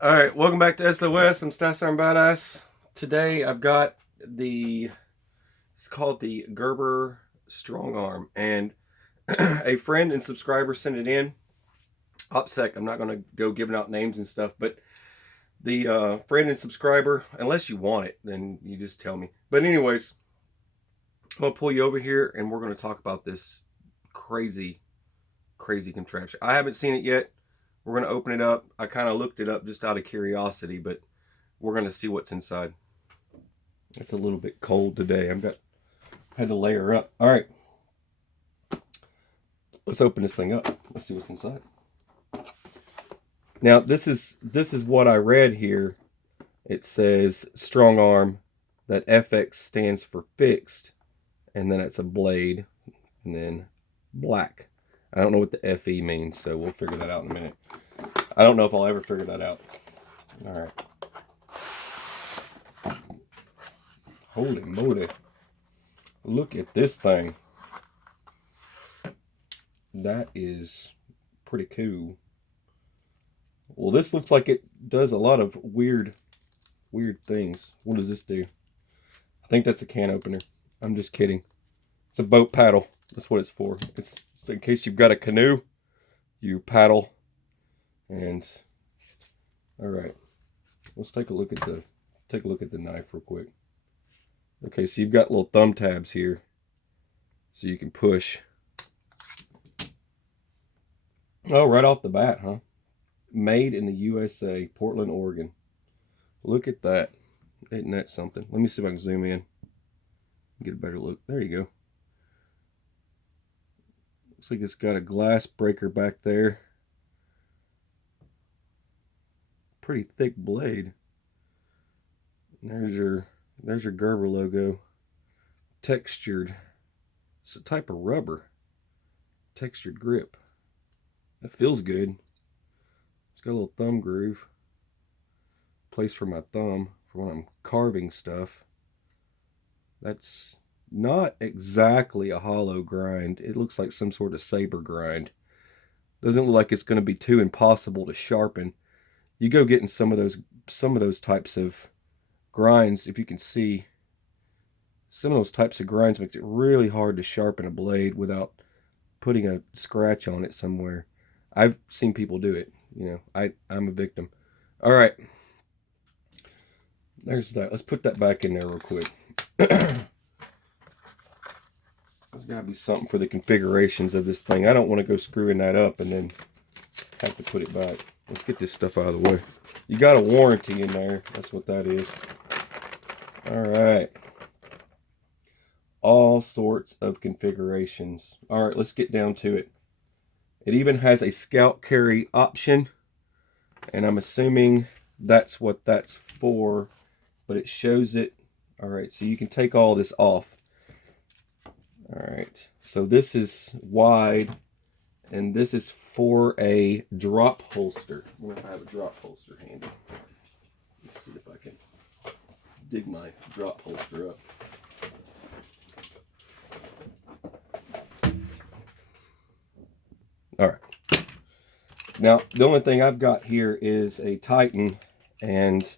Alright, welcome back to SOS. I'm Strongarm Badass. Today I've got it's called the Gerber Strongarm, and a friend and subscriber sent it in. OPSEC, I'm not going to go giving out names and stuff, but the friend and subscriber, unless you want it, then you just tell me. But anyways, I'm going to pull you over here and we're going to talk about this crazy contraption. I haven't seen it yet. We're going to open it up. I kind of looked it up just out of curiosity, but we're going to see what's inside. It's a little bit cold today. Had to layer up. All right. Let's open this thing up. Let's see what's inside. Now, this is what I read here. It says Strongarm, that FX stands for fixed, and then it's a blade, and then black. I don't know what the FE means, so we'll figure that out in a minute. I don't know if I'll ever figure that out. All right. Holy moly. Look at this thing. That is pretty cool. Well, this looks like it does a lot of weird things. What does this do? I think that's a can opener. I'm just kidding. It's a boat paddle. That's what it's for. It's in case you've got a canoe, you paddle. And all right, let's take a look at the knife real quick. Okay, so you've got little thumb tabs here, so you can push. Oh, right off the bat, huh? Made in the USA, Portland, Oregon. Look at that. Isn't that something? Let me see if I can zoom in. Get a better look. There you go. Looks like it's got a glass breaker back there. Pretty thick blade. There's your Gerber logo. Textured. It's a type of rubber. Textured grip. That feels good. It's got a little thumb groove. Place for my thumb for when I'm carving stuff. That's not exactly a hollow grind. It looks like some sort of saber grind. Doesn't look like it's going to be too impossible to sharpen. You go getting some of those types of grinds, if you can see, some of those types of grinds makes it really hard to sharpen a blade without putting a scratch on it somewhere. I've seen people do it. You know, I'm a victim. All right. There's that. Let's put that back in there real quick. There's got to be something for the configurations of this thing. I don't want to go screwing that up and then have to put it back. Let's get this stuff out of the way. You got a warranty in there. That's what that is. All right. All sorts of configurations. All right, let's get down to it. It even has a scout carry option, and I'm assuming that's what that's for, but it shows it. All right, so you can take all this off. All right, so this is wide, and this is for a drop holster. I'm going to have a drop holster handy. Let's see if I can dig my drop holster up. All right. Now, the only thing I've got here is a Titan, and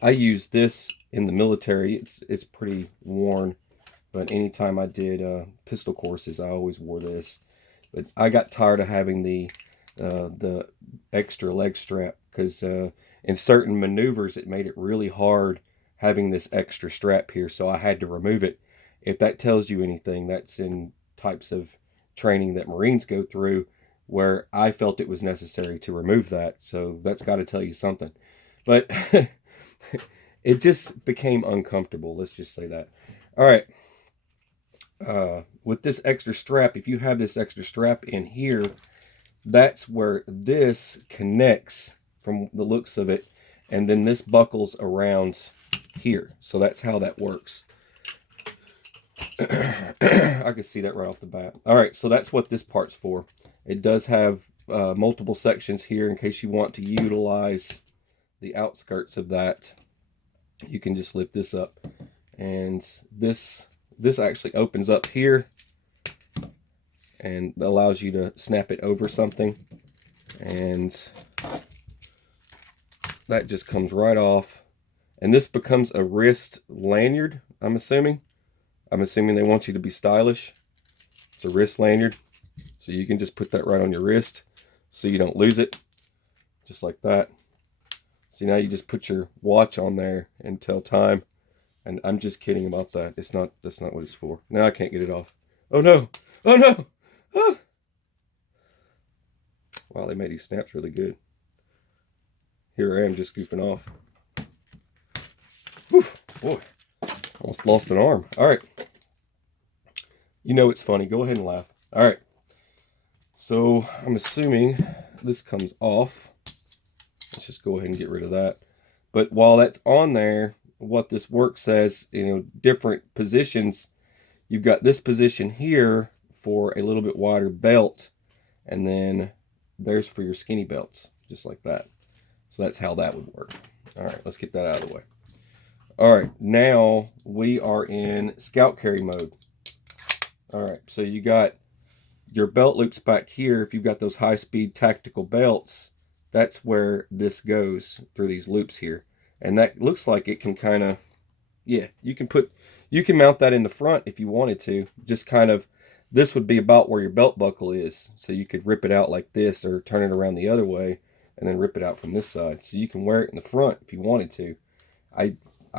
I use this in the military. It's pretty worn, but anytime I did pistol courses, I always wore this. But I got tired of having the extra leg strap, because in certain maneuvers it made it really hard having this extra strap here, so I had to remove it. If that tells you anything, that's in types of training that Marines go through, where I felt it was necessary to remove that. So that's got to tell you something. But it just became uncomfortable. Let's just say that. All right. With this extra strap, if you have this extra strap in here, that's where this connects from the looks of it. And then this buckles around here. So that's how that works. I can see that right off the bat. All right. So that's what this part's for. It does have multiple sections here in case you want to utilize the outskirts of that. You can just lift this up, and this actually opens up here and allows you to snap it over something. And that just comes right off. And this becomes a wrist lanyard, I'm assuming. I'm assuming they want you to be stylish. It's a wrist lanyard. So you can just put that right on your wrist so you don't lose it. Just like that. See, now you just put your watch on there and tell time. And I'm just kidding about that. That's not what it's for. Now I can't get it off. Oh no! Oh no! Ah! Wow, they made these snaps really good. Here I am just goofing off. Whew, boy, almost lost an arm. All right. You know it's funny. Go ahead and laugh. All right. So I'm assuming this comes off. Let's just go ahead and get rid of that. But while that's on there, what this work says, different positions. You've got this position here for a little bit wider belt, and then there's for your skinny belts, just like that. So that's how that would work. All right, let's get that out of the way. All right, now we are in scout carry mode. All right, so you got your belt loops back here. If you've got those high-speed tactical belts, that's where this goes through these loops here. And that looks like it can kind of, yeah, you can mount that in the front if you wanted to. Just kind of, this would be about where your belt buckle is. So you could rip it out like this or turn it around the other way and then rip it out from this side. So you can wear it in the front if you wanted to. I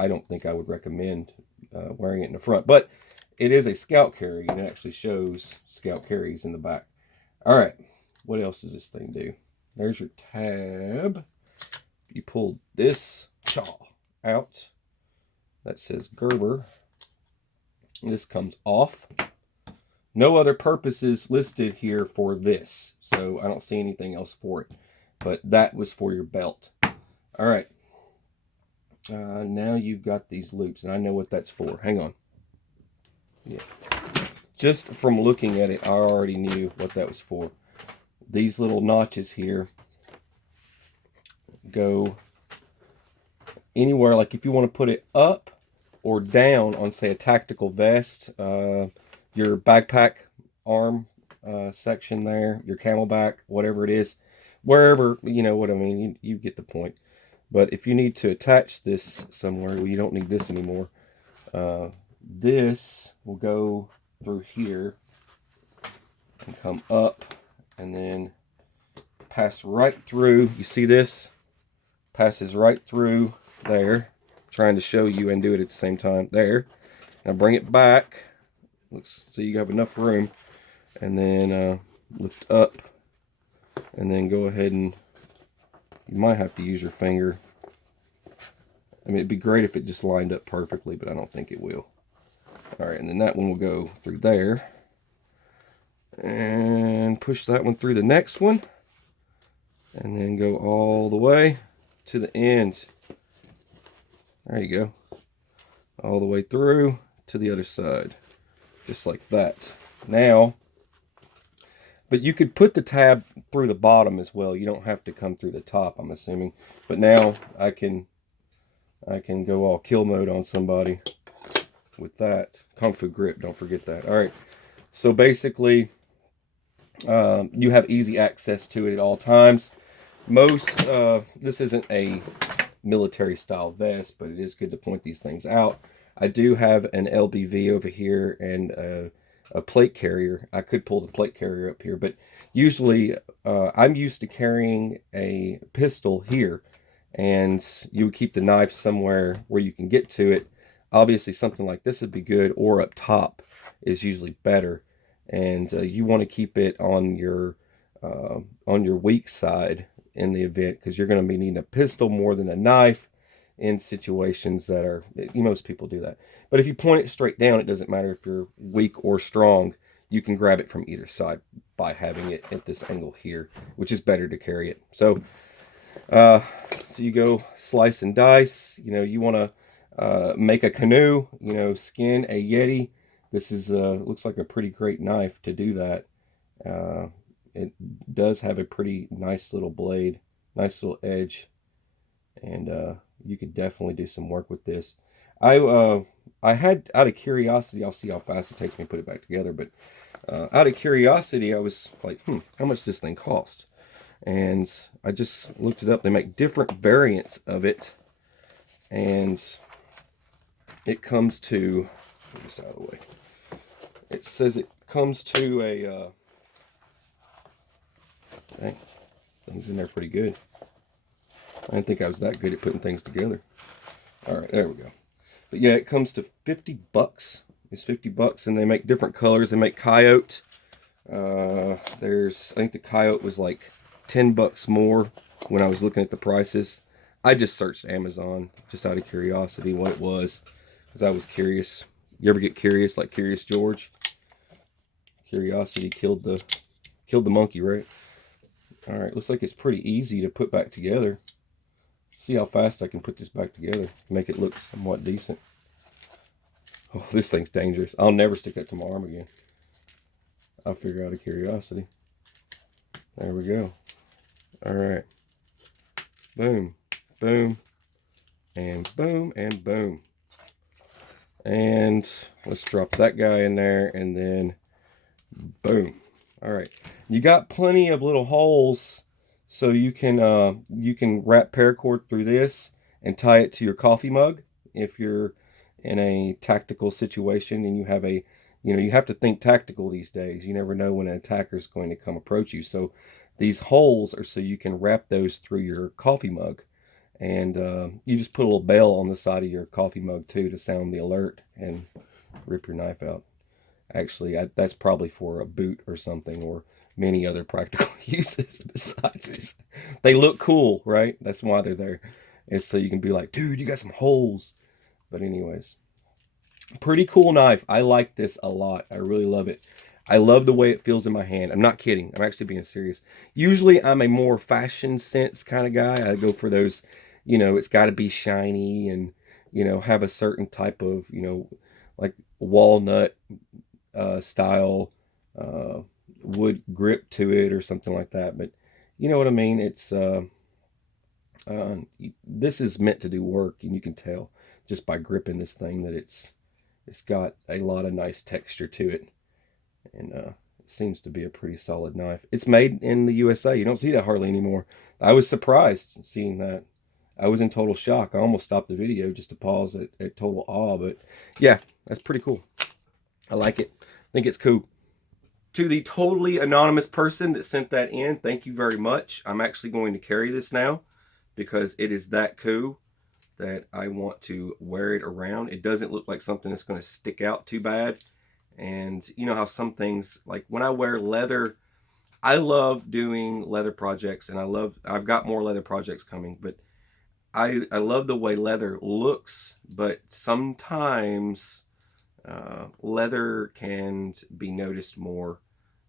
don't think I would recommend wearing it in the front, but it is a scout carry, and it actually shows scout carries in the back. All right, what else does this thing do? There's your tab. You pull this out. That says Gerber. This comes off. No other purposes listed here for this, so I don't see anything else for it. But that was for your belt. All right. Now you've got these loops, and I know what that's for. Hang on. Yeah. Just from looking at it, I already knew what that was for. These little notches here go anywhere, like if you want to put it up or down on, say, a tactical vest, your backpack arm section there, your camelback, whatever it is, wherever, you know what I mean, you get the point. But if you need to attach this somewhere, well, you don't need this anymore. This will go through here and come up and then pass right through. You see this? Passes right through there. I'm trying to show you and do it at the same time. There. Now bring it back. Let's see, you have enough room. And then lift up. And then go ahead and, you might have to use your finger. I mean, it'd be great if it just lined up perfectly, but I don't think it will. All right, and then that one will go through there. And push that one through the next one. And then go all the way to the end. There you go. All the way through to the other side. Just like that. Now, but you could put the tab through the bottom as well. You don't have to come through the top, I'm assuming. But now I can go all kill mode on somebody with that. Kung Fu grip, don't forget that. All right. So basically, you have easy access to it at all times. This isn't a military style vest, but it is good to point these things out. I do have an LBV over here and a plate carrier. I could pull the plate carrier up here, but usually I'm used to carrying a pistol here, and you would keep the knife somewhere where you can get to it. Obviously something like this would be good, or up top is usually better. And you want to keep it on your weak side in the event, because you're going to be needing a pistol more than a knife in situations that are, most people do that. But if you point it straight down, it doesn't matter if you're weak or strong. You can grab it from either side by having it at this angle here, which is better to carry it. So you go slice and dice. You want to make a canoe, skin a Yeti. This is looks like a pretty great knife to do that. It does have a pretty nice little blade, nice little edge, and you could definitely do some work with this. I had, out of curiosity, I'll see how fast it takes me to put it back together, but out of curiosity, I was like, how much does this thing cost? And I just looked it up. They make different variants of it. And it comes to, get this out of the way. It says it comes to a, dang, things in there pretty good. I didn't think I was that good at putting things together. All right, there we go. But yeah, it comes to 50 bucks. It's 50 bucks, and they make different colors. They make coyote. I think the coyote was like 10 bucks more when I was looking at the prices. I just searched Amazon just out of curiosity what it was, because I was curious. You ever get curious, like Curious George? Curiosity killed the monkey, right? All right, looks like it's pretty easy to put back together. See how fast I can put this back together, make it look somewhat decent. Oh, this thing's dangerous. I'll never stick that to my arm again. I'll figure out a curiosity. There we go. All right. Boom, boom, and boom, and boom. And let's drop that guy in there, and then boom. All right. You got plenty of little holes, so you can wrap paracord through this and tie it to your coffee mug if you're in a tactical situation and you have you have to think tactical these days. You never know when an attacker is going to come approach you. So these holes are so you can wrap those through your coffee mug. And you just put a little bell on the side of your coffee mug too to sound the alert and rip your knife out. Actually, that's probably for a boot or something, or many other practical uses besides just, they look cool, right? That's why they're there. And so you can be like, dude, you got some holes. But anyways, pretty cool knife. I like this a lot. I really love it. I love the way it feels in my hand. I'm not kidding. I'm actually being serious. Usually I'm a more fashion sense kind of guy. I go for those, it's got to be shiny and, have a certain type of, like walnut style wood grip to it or something like that. But you know what I mean? It's this is meant to do work, and you can tell just by gripping this thing that it's got a lot of nice texture to it, and it seems to be a pretty solid knife. It's made in the USA. You don't see that hardly anymore. I was surprised seeing that. I was in total shock. I almost stopped the video just to pause at total awe. But yeah, that's pretty cool. I like it. I think it's cool. To the totally anonymous person that sent that in, thank you very much. I'm actually going to carry this now because it is that cool that I want to wear it around. It doesn't look like something that's going to stick out too bad. And you know how some things, like when I wear leather, I love doing leather projects, and I've got more leather projects coming, but I love the way leather looks, but sometimes leather can be noticed more,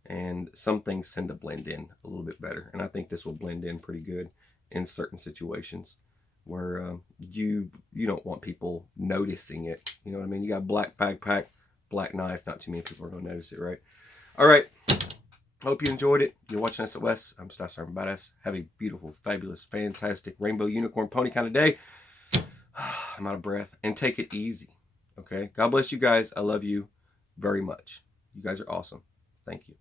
and some things tend to blend in a little bit better. And I think this will blend in pretty good in certain situations where you don't want people noticing it. You know what I mean? You got black backpack, black knife. Not too many people are going to notice it, right? All right. Hope you enjoyed it. You're watching SOS. I'm Star Sergeant Badass. Have a beautiful, fabulous, fantastic rainbow unicorn pony kind of day. I'm out of breath. And take it easy. Okay? God bless you guys. I love you very much. You guys are awesome. Thank you.